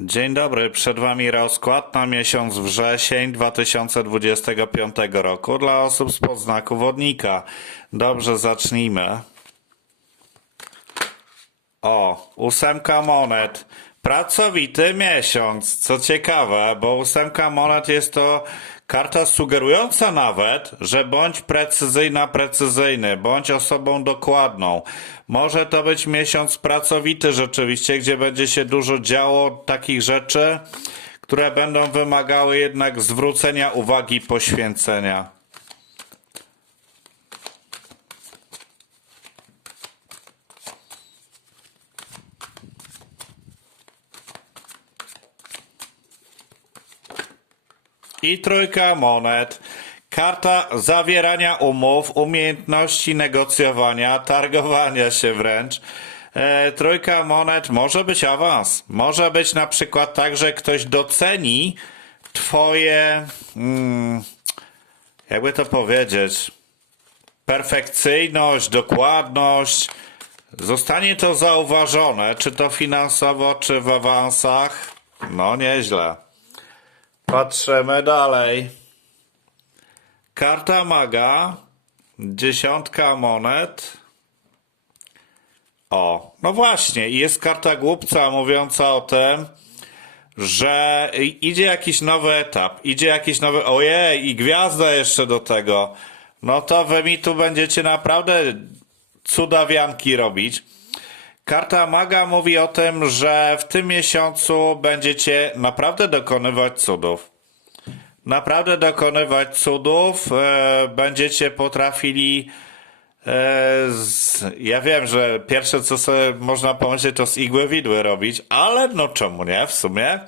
Dzień dobry, przed Wami rozkład na miesiąc wrzesień 2025 roku dla osób z podznaku wodnika. Dobrze, zacznijmy. O, ósemka monet. Pracowity miesiąc. Co ciekawe, bo ósemka monet jest to karta sugerująca nawet, że bądź precyzyjna, precyzyjny, bądź osobą dokładną. Może to być miesiąc pracowity rzeczywiście, gdzie będzie się dużo działo takich rzeczy, które będą wymagały jednak zwrócenia uwagi, poświęcenia. I trójka monet. Karta zawierania umów, umiejętności negocjowania, targowania się wręcz. E, trójka monet może być awans. Może być na przykład tak, że ktoś doceni twoje, mm, jakby to powiedzieć, perfekcyjność, dokładność. Zostanie to zauważone, czy to finansowo, czy w awansach. No nieźle. Patrzymy dalej. Karta maga, dziesiątka monet. O, no właśnie, jest karta głupca mówiąca o tym, że idzie jakiś nowy etap, idzie jakiś nowy, ojej, i gwiazda jeszcze do tego. No to wy mi tu będziecie naprawdę cudawianki robić. Karta maga mówi o tym, że w tym miesiącu będziecie naprawdę dokonywać cudów. Naprawdę dokonywać cudów. E, będziecie potrafili. E, z, ja wiem, że pierwsze co sobie można pomyśleć to z igły widły robić, ale no czemu nie w sumie?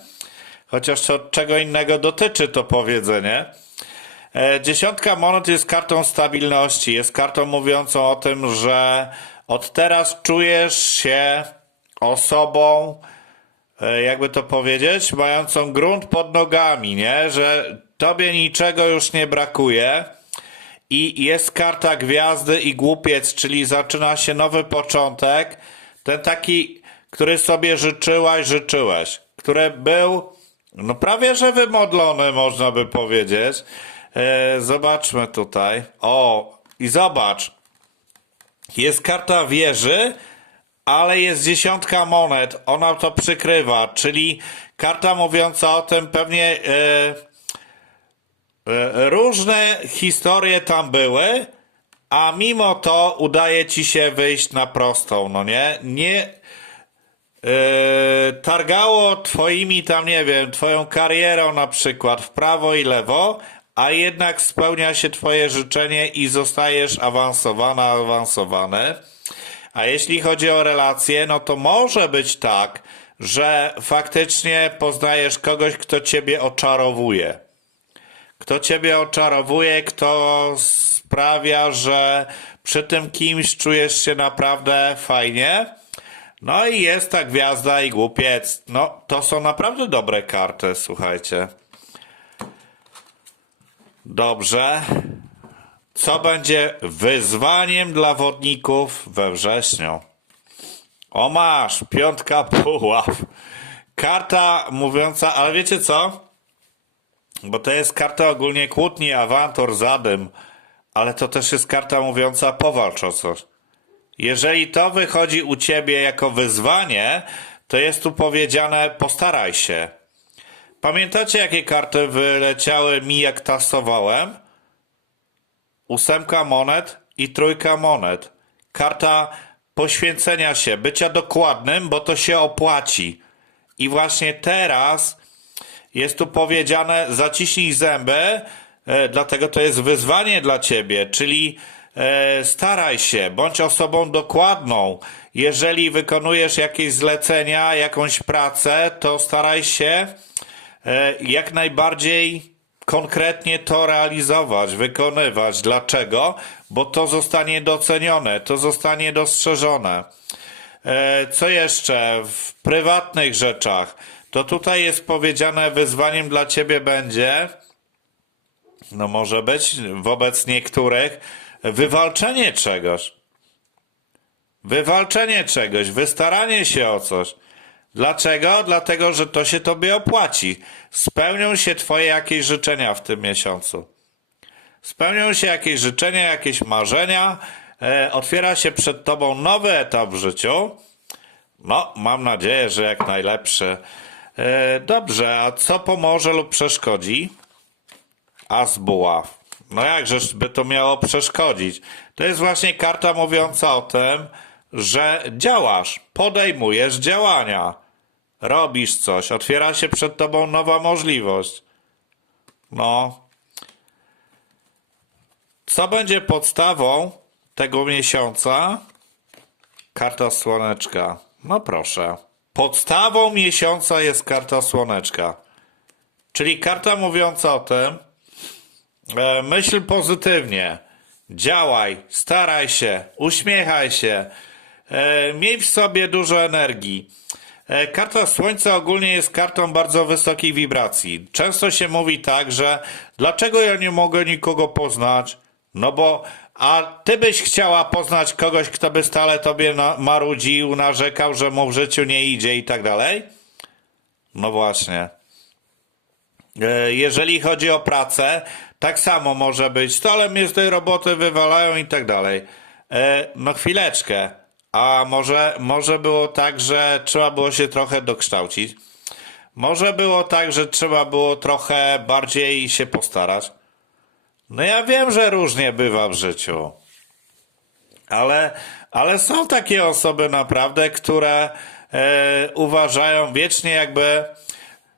Chociaż to czego innego dotyczy to powiedzenie. E, Dziesiątka monet jest kartą stabilności, jest kartą mówiącą o tym, że od teraz czujesz się osobą, e, jakby to powiedzieć, mającą grunt pod nogami, nie? Że tobie niczego już nie brakuje. I jest karta gwiazdy i głupiec, czyli zaczyna się nowy początek. Ten taki, który sobie życzyłaś, życzyłeś, który był, no prawie że wymodlony, można by powiedzieć. E, zobaczmy tutaj. O, i zobacz. Jest karta wieży, ale jest dziesiątka monet. Ona to przykrywa, czyli karta mówiąca o tym pewnie e, e, różne historie tam były, a mimo to udaje ci się wyjść na prostą, no nie? Nie e, targało twoimi tam, nie wiem, twoją karierą na przykład w prawo i lewo, a jednak spełnia się twoje życzenie i zostajesz awansowana, awansowany. A jeśli chodzi o relacje, no to może być tak, że faktycznie poznajesz kogoś, kto ciebie oczarowuje. Kto ciebie oczarowuje, kto sprawia, że przy tym kimś czujesz się naprawdę fajnie. No i jest ta gwiazda i głupiec. No, to są naprawdę dobre karty, słuchajcie. Dobrze. Co będzie wyzwaniem dla wodników we wrześniu? O masz, piątka puław. Karta mówiąca, ale wiecie co? Bo to jest karta ogólnie kłótni, awantur, zadym, ale to też jest karta mówiąca powalcz o coś. Jeżeli to wychodzi u ciebie jako wyzwanie, to jest tu powiedziane postaraj się. Pamiętacie, jakie karty wyleciały mi, jak tasowałem? Ósemka monet i trójka monet. Karta poświęcenia się, bycia dokładnym, bo to się opłaci. I właśnie teraz jest tu powiedziane zaciśnij zęby, e, dlatego to jest wyzwanie dla ciebie, czyli e, staraj się, bądź osobą dokładną. Jeżeli wykonujesz jakieś zlecenia, jakąś pracę, to staraj się jak najbardziej konkretnie to realizować, wykonywać. Dlaczego? Bo to zostanie docenione, to zostanie dostrzeżone. E, Co jeszcze? W prywatnych rzeczach. To tutaj jest powiedziane, wyzwaniem dla ciebie będzie, no może być wobec niektórych, wywalczenie czegoś. Wywalczenie czegoś, wystaranie się o coś. Dlaczego? Dlatego, że to się tobie opłaci. Spełnią się twoje jakieś życzenia w tym miesiącu. Spełnią się jakieś życzenia, jakieś marzenia. E, otwiera się przed tobą nowy etap w życiu. No, mam nadzieję, że jak najlepszy. E, dobrze, a co pomoże lub przeszkodzi? Azbuła. No jakżeż by to miało przeszkodzić? To jest właśnie karta mówiąca o tym, że działasz, podejmujesz działania, robisz coś, otwiera się przed tobą nowa możliwość. No. Co będzie podstawą tego miesiąca? Karta słoneczka. No proszę. Podstawą miesiąca jest karta słoneczka. Czyli karta mówiąca o tym, e, myśl pozytywnie, działaj, staraj się, uśmiechaj się, miej w sobie dużo energii. E, Karta Słońca ogólnie jest kartą bardzo wysokiej wibracji. Często się mówi tak, że dlaczego ja nie mogę nikogo poznać? No bo, a ty byś chciała poznać kogoś, kto by stale tobie marudził, narzekał, że mu w życiu nie idzie i tak dalej? No właśnie. E, Jeżeli chodzi o pracę, tak samo może być. To ale mnie z tej roboty wywalają i tak dalej. E, No chwileczkę. A może, może było tak, że trzeba było się trochę dokształcić? Może było tak, że trzeba było trochę bardziej się postarać? No ja wiem, że różnie bywa w życiu. Ale, ale są takie osoby naprawdę, które e, uważają wiecznie jakby.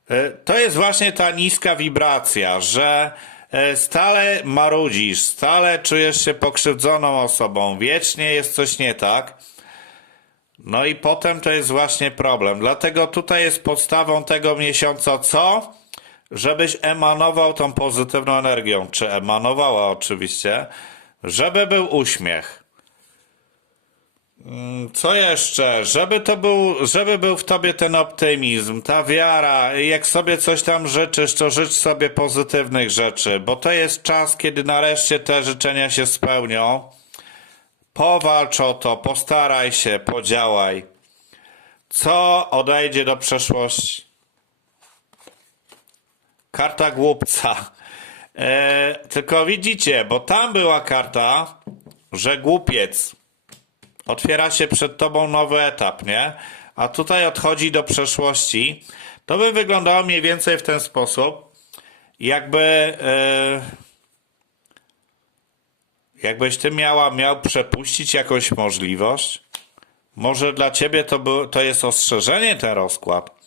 E, to jest właśnie ta niska wibracja, że e, stale marudzisz, stale czujesz się pokrzywdzoną osobą, wiecznie jest coś nie tak. No i potem to jest właśnie problem. Dlatego tutaj jest podstawą tego miesiąca co? Żebyś emanował tą pozytywną energią, czy emanowała oczywiście, żeby był uśmiech. Mm, Co jeszcze? Żeby to był, żeby był w tobie ten optymizm, ta wiara. Jak sobie coś tam życzysz, to życz sobie pozytywnych rzeczy, bo to jest czas, kiedy nareszcie te życzenia się spełnią. Powalcz o to, postaraj się, podziałaj. Co odejdzie do przeszłości? Karta głupca. E, tylko widzicie, bo tam była karta, że głupiec. Otwiera się przed tobą nowy etap, nie? A tutaj odchodzi do przeszłości. To by wyglądało mniej więcej w ten sposób, jakby. E, jakbyś ty miała, miał przepuścić jakąś możliwość. Może dla ciebie to, był, to jest ostrzeżenie, ten rozkład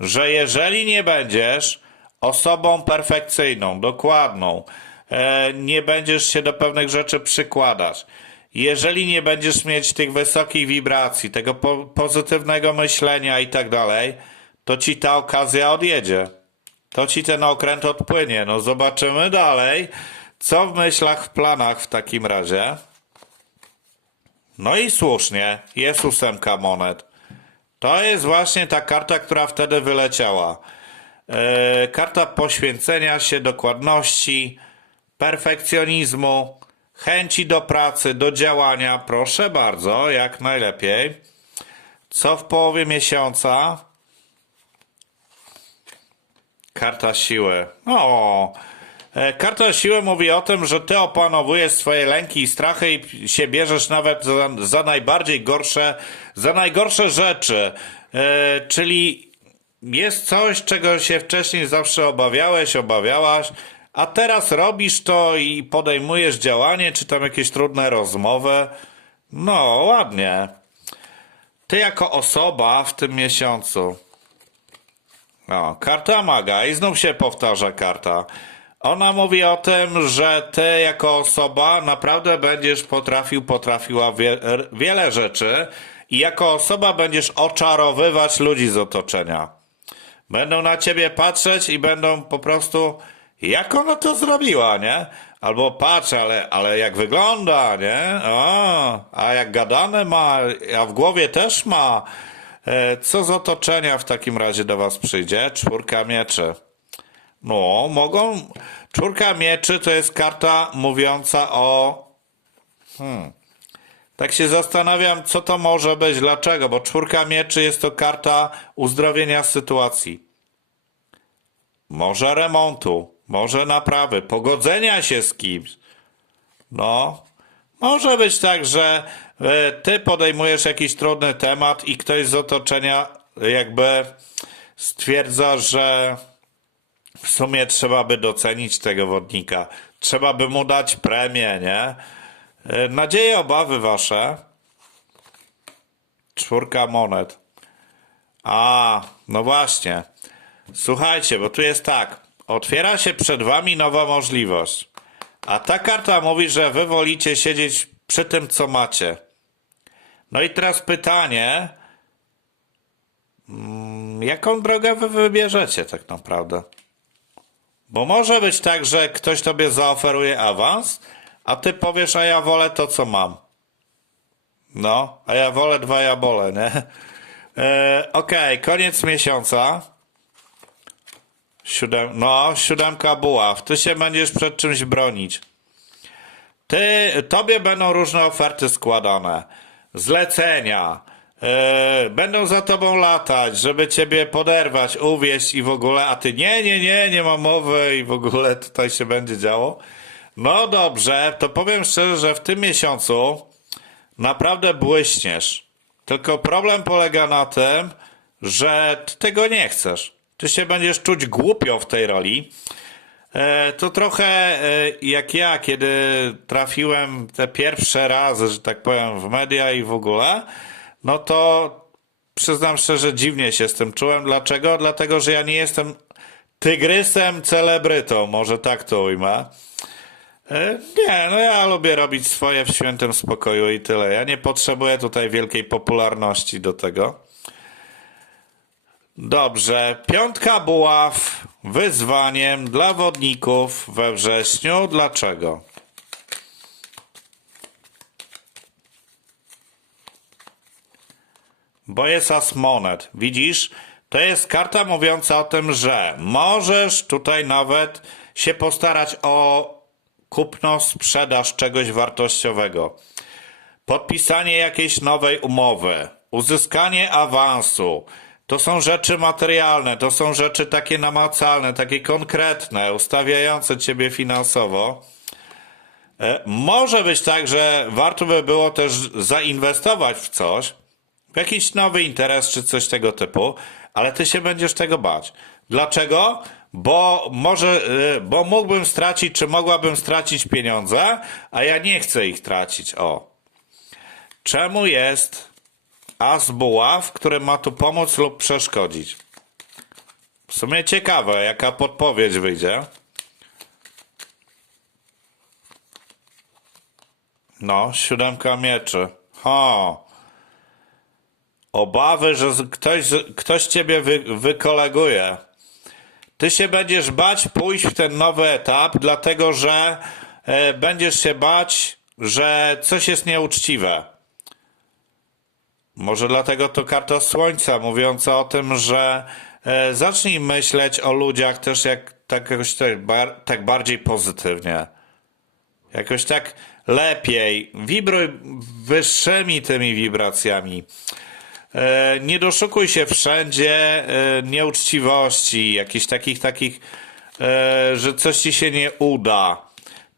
że jeżeli nie będziesz osobą perfekcyjną, dokładną, e, nie będziesz się do pewnych rzeczy przykładać, jeżeli nie będziesz mieć tych wysokich wibracji, tego po, pozytywnego myślenia i tak dalej, to ci ta okazja odjedzie. To ci ten okręt odpłynie. No zobaczymy dalej, co w myślach, w planach w takim razie. No i słusznie, jest ósemka monet. To jest właśnie ta karta, która wtedy wyleciała. E, karta poświęcenia się, dokładności, perfekcjonizmu, chęci do pracy, do działania. Proszę bardzo, jak najlepiej. Co w połowie miesiąca? Karta siły. O, karta siły mówi o tym, że ty opanowujesz swoje lęki i strachy i się bierzesz nawet za, za najbardziej gorsze, za najgorsze rzeczy. E, czyli jest coś, czego się wcześniej zawsze obawiałeś, obawiałaś, a teraz robisz to i podejmujesz działanie, czy tam jakieś trudne rozmowy. No, ładnie. Ty jako osoba w tym miesiącu. O, karta maga i znów się powtarza karta. Ona mówi o tym, że ty jako osoba naprawdę będziesz potrafił, potrafiła wie, wiele rzeczy i jako osoba będziesz oczarowywać ludzi z otoczenia. Będą na ciebie patrzeć i będą po prostu, jak ona to zrobiła, nie? Albo patrz, ale, ale jak wygląda, nie? O, a jak gadane ma, a w głowie też ma. E, Co z otoczenia w takim razie do was przyjdzie? Czwórka mieczy. No, mogą. Czwórka mieczy to jest karta mówiąca o. Hmm. Tak się zastanawiam, co to może być, dlaczego, bo czwórka mieczy jest to karta uzdrowienia sytuacji. Może remontu, może naprawy, pogodzenia się z kimś. No, może być tak, że e, ty podejmujesz jakiś trudny temat i ktoś z otoczenia jakby stwierdza, że w sumie trzeba by docenić tego wodnika. Trzeba by mu dać premię, nie? E, Nadzieje, obawy wasze. Czwórka monet. A, no właśnie. Słuchajcie, bo tu jest tak. Otwiera się przed wami nowa możliwość. A ta karta mówi, że wy wolicie siedzieć przy tym, co macie. No i teraz pytanie. mm, Jaką drogę wy wybierzecie tak naprawdę? Bo może być tak, że ktoś tobie zaoferuje awans, a ty powiesz, a ja wolę to, co mam. No, a ja wolę dwa jabole, nie? E, Okej, koniec miesiąca. Siódem, no, siódemka buław. Ty się będziesz przed czymś bronić. Ty, tobie będą różne oferty składane. Zlecenia. E, będą za tobą latać, żeby ciebie poderwać, uwieść i w ogóle, a ty nie, nie, nie, nie ma mowy i w ogóle tutaj się będzie działo. No dobrze, to powiem szczerze, że w tym miesiącu naprawdę błyśniesz. Tylko problem polega na tym, że ty tego nie chcesz. Ty się będziesz czuć głupio w tej roli. E, To trochę e, jak ja, kiedy trafiłem te pierwsze razy, że tak powiem, w media i w ogóle, no to przyznam szczerze, dziwnie się z tym czułem. Dlaczego? Dlatego, że ja nie jestem tygrysem celebrytą, może tak to ujmę. E, Nie, no ja lubię robić swoje w świętym spokoju i tyle. Ja nie potrzebuję tutaj wielkiej popularności do tego. Dobrze, piątka buław wyzwaniem dla wodników we wrześniu. Dlaczego? Bo jest as monet. Widzisz? To jest karta mówiąca o tym, że możesz tutaj nawet się postarać o kupno, sprzedaż czegoś wartościowego podpisanie jakiejś nowej umowy, uzyskanie awansu. To są rzeczy materialne, to są rzeczy takie namacalne, takie konkretne, ustawiające ciebie finansowo. E, Może być tak, że warto by było też zainwestować w coś, jakiś nowy interes czy coś tego typu, ale ty się będziesz tego bać. Dlaczego? Bo może, y, bo mógłbym stracić, czy mogłabym stracić pieniądze, a ja nie chcę ich tracić. O. Czemu jest as buław, który ma tu pomóc lub przeszkodzić? W sumie ciekawe, jaka podpowiedź wyjdzie. No, siódemka mieczy. Ha. Obawy, że ktoś, ktoś ciebie wy, wykoleguje. Ty się będziesz bać pójść w ten nowy etap, dlatego że e, będziesz się bać, że coś jest nieuczciwe. Może dlatego to karta Słońca, mówiąca o tym, że e, zacznij myśleć o ludziach też jak tak jakoś tak, bar, tak bardziej pozytywnie. Jakoś tak lepiej. Wibruj wyższymi tymi wibracjami. E, nie doszukuj się wszędzie e, nieuczciwości, jakichś takich takich, e, że coś ci się nie uda.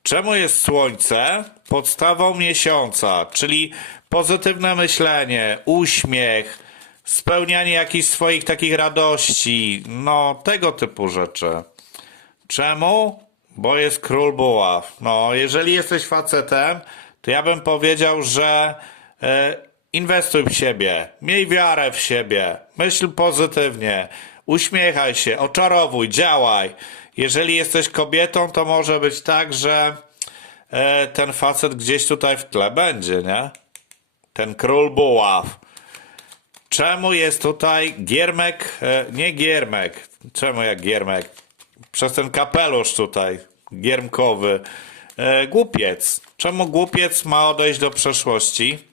Czemu jest słońce? Podstawą miesiąca, czyli pozytywne myślenie, uśmiech, spełnianie jakichś swoich takich radości, no tego typu rzeczy. Czemu? Bo jest król buław. No, jeżeli jesteś facetem, to ja bym powiedział, że inwestuj w siebie, miej wiarę w siebie, myśl pozytywnie, uśmiechaj się, oczarowuj, działaj. Jeżeli jesteś kobietą, to może być tak, że e, ten facet gdzieś tutaj w tle będzie, nie? Ten król buław. Czemu jest tutaj giermek, e, nie giermek, czemu jak giermek? Przez ten kapelusz tutaj, giermkowy. E, głupiec. Czemu głupiec ma odejść do przeszłości?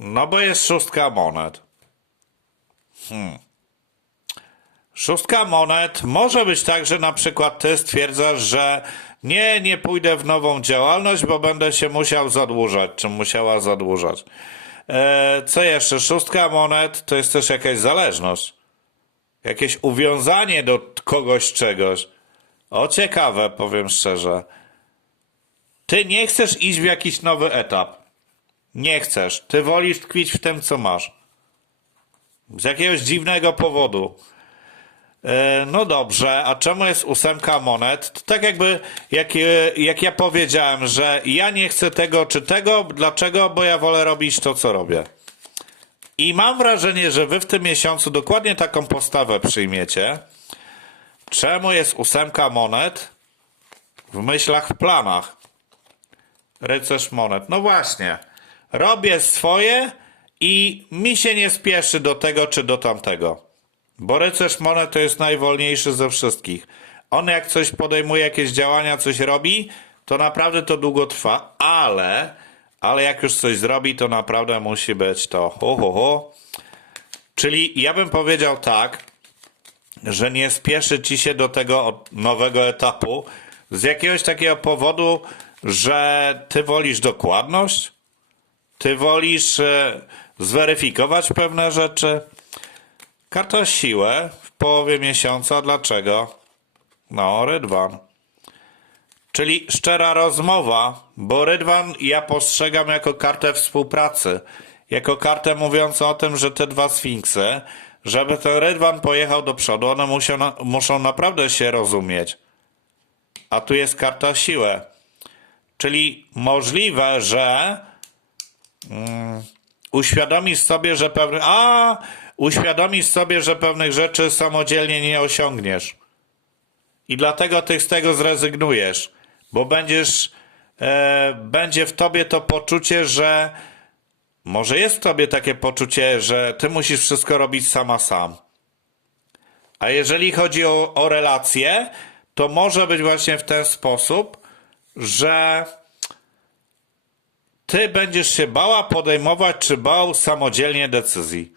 No bo jest szóstka monet. Hmm. Szóstka monet może być tak, że na przykład ty stwierdzasz, że Nie, nie pójdę w nową działalność, bo będę się musiał zadłużać, czy musiała zadłużać. E, co jeszcze? Szóstka monet to jest też jakaś zależność. Jakieś uwiązanie do kogoś czegoś. O ciekawe, powiem szczerze. Ty nie chcesz iść w jakiś nowy etap. Nie chcesz. Ty wolisz tkwić w tym, co masz. Z jakiegoś dziwnego powodu. E, No dobrze, a czemu jest ósemka monet? To tak jakby, jak, e, jak ja powiedziałem, że ja nie chcę tego czy tego, dlaczego? Bo ja wolę robić to, co robię. I mam wrażenie, że wy w tym miesiącu dokładnie taką postawę przyjmiecie. Czemu jest ósemka monet w myślach, w planach? Rycerz monet. No właśnie. Robię swoje i mi się nie spieszy do tego czy do tamtego. Bo rycerz monet to jest najwolniejszy ze wszystkich. On jak coś podejmuje, jakieś działania, coś robi, to naprawdę to długo trwa, ale, ale jak już coś zrobi, to naprawdę musi być to ho, ho, ho. Czyli ja bym powiedział tak, że nie spieszy ci się do tego nowego etapu z jakiegoś takiego powodu, że ty wolisz dokładność, ty wolisz e, zweryfikować pewne rzeczy. Karta siłę w połowie miesiąca. Dlaczego? No, Rydwan. Czyli szczera rozmowa, bo Rydwan ja postrzegam jako kartę współpracy. Jako kartę mówiącą o tym, że te dwa sfinksy, żeby ten Rydwan pojechał do przodu, one muszą, muszą naprawdę się rozumieć. A tu jest karta siłę. Czyli możliwe, że uświadomisz sobie, że pewne. A! Uświadomisz sobie, że pewnych rzeczy samodzielnie nie osiągniesz. I dlatego ty z tego zrezygnujesz, bo będziesz. E, będzie w tobie to poczucie, że. Może jest w tobie takie poczucie, że ty musisz wszystko robić sama sam. A jeżeli chodzi o, o relacje, to może być właśnie w ten sposób, że ty będziesz się bała podejmować, czy bał samodzielnie decyzji.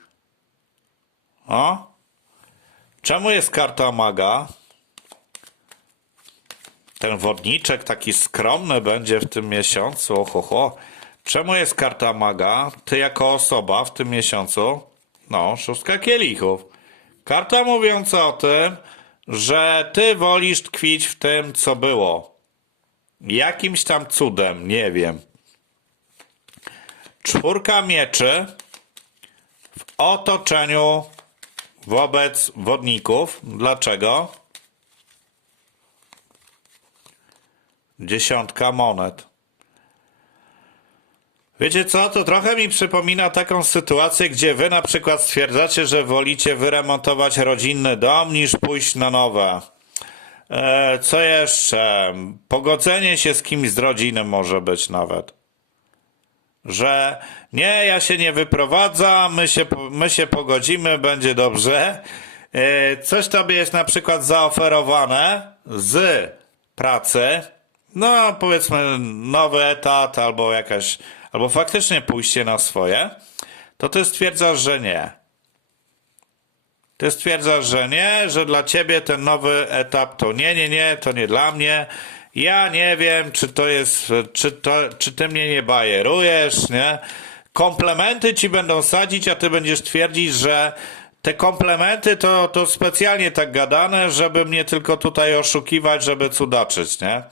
O? Czemu jest karta maga? Ten wodniczek taki skromny będzie w tym miesiącu. Ohoho. Czemu jest karta maga? Ty jako osoba w tym miesiącu? No, szóstka kielichów. Karta mówiąca o tym, że ty wolisz tkwić w tym, co było. Jakimś tam cudem, nie wiem. Czwórka mieczy w otoczeniu wobec wodników. Dlaczego? Dziesiątka monet. Wiecie co, to trochę mi przypomina taką sytuację, gdzie wy na przykład stwierdzacie, że wolicie wyremontować rodzinny dom niż pójść na nowe. E, co jeszcze? Pogodzenie się z kimś z rodziny może być nawet że nie, ja się nie wyprowadzam, my się, my się pogodzimy, będzie dobrze. E, Coś tobie jest na przykład zaoferowane z pracy, no powiedzmy nowy etat albo jakaś, albo faktycznie pójście na swoje, to ty stwierdzasz, że nie. Ty stwierdzasz, że nie, że dla ciebie ten nowy etap to nie, nie, nie, to nie dla mnie. Ja nie wiem, czy to jest, czy, to, czy ty mnie nie bajerujesz, nie? Komplementy ci będą sadzić, a ty będziesz twierdzić, że te komplementy to, to specjalnie tak gadane, żeby mnie tylko tutaj oszukiwać, żeby cudaczyć, nie?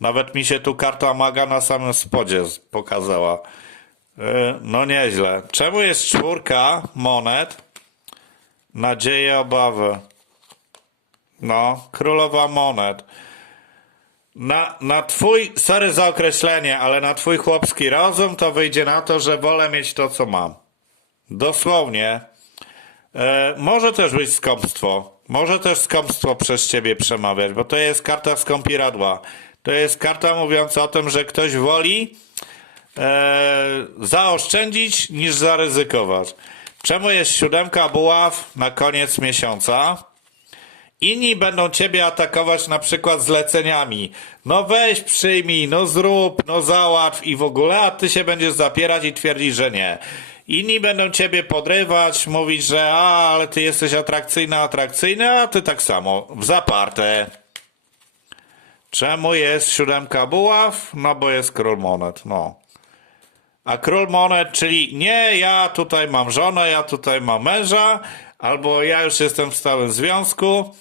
Nawet mi się tu karta maga na samym spodzie pokazała. Yy, No nieźle. Czemu jest czwórka monet? Nadzieje, obawy. No, królowa monet. Na, na twój, sorry za określenie, ale na twój chłopski rozum to wyjdzie na to, że wolę mieć to, co mam. Dosłownie. E, może też być skąpstwo. Może też skąpstwo przez ciebie przemawiać, bo to jest karta skąpiradła. To jest karta mówiąca o tym, że ktoś woli e, zaoszczędzić niż zaryzykować. Czemu jest siódemka buław na koniec miesiąca? Inni będą ciebie atakować na przykład zleceniami. No weź, przyjmij, no zrób, no załatw i w ogóle, a ty się będziesz zapierać i twierdzić, że nie. Inni będą ciebie podrywać, mówić, że a, ale ty jesteś atrakcyjna, atrakcyjny, a ty tak samo, w zaparte. Czemu jest siódemka buław? No bo jest król monet, no. A król monet, czyli nie, ja tutaj mam żonę, ja tutaj mam męża, albo ja już jestem w stałym związku,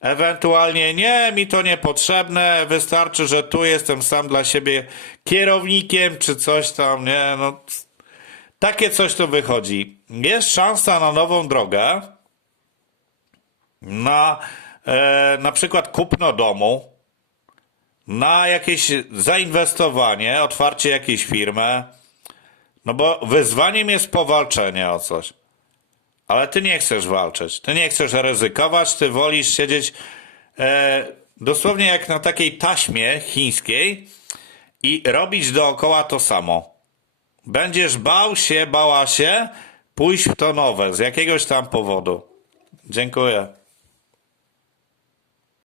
ewentualnie nie, mi to niepotrzebne, wystarczy, że tu jestem sam dla siebie kierownikiem, czy coś tam, nie, no. Takie coś tu wychodzi. Jest szansa na nową drogę, na e, na przykład kupno domu, na jakieś zainwestowanie, otwarcie jakiejś firmy. No bo wyzwaniem jest powalczenie o coś. Ale ty nie chcesz walczyć. Ty nie chcesz ryzykować, ty wolisz siedzieć e, dosłownie jak na takiej taśmie chińskiej i robić dookoła to samo. Będziesz bał się, bała się pójść w to nowe z jakiegoś tam powodu. Dziękuję.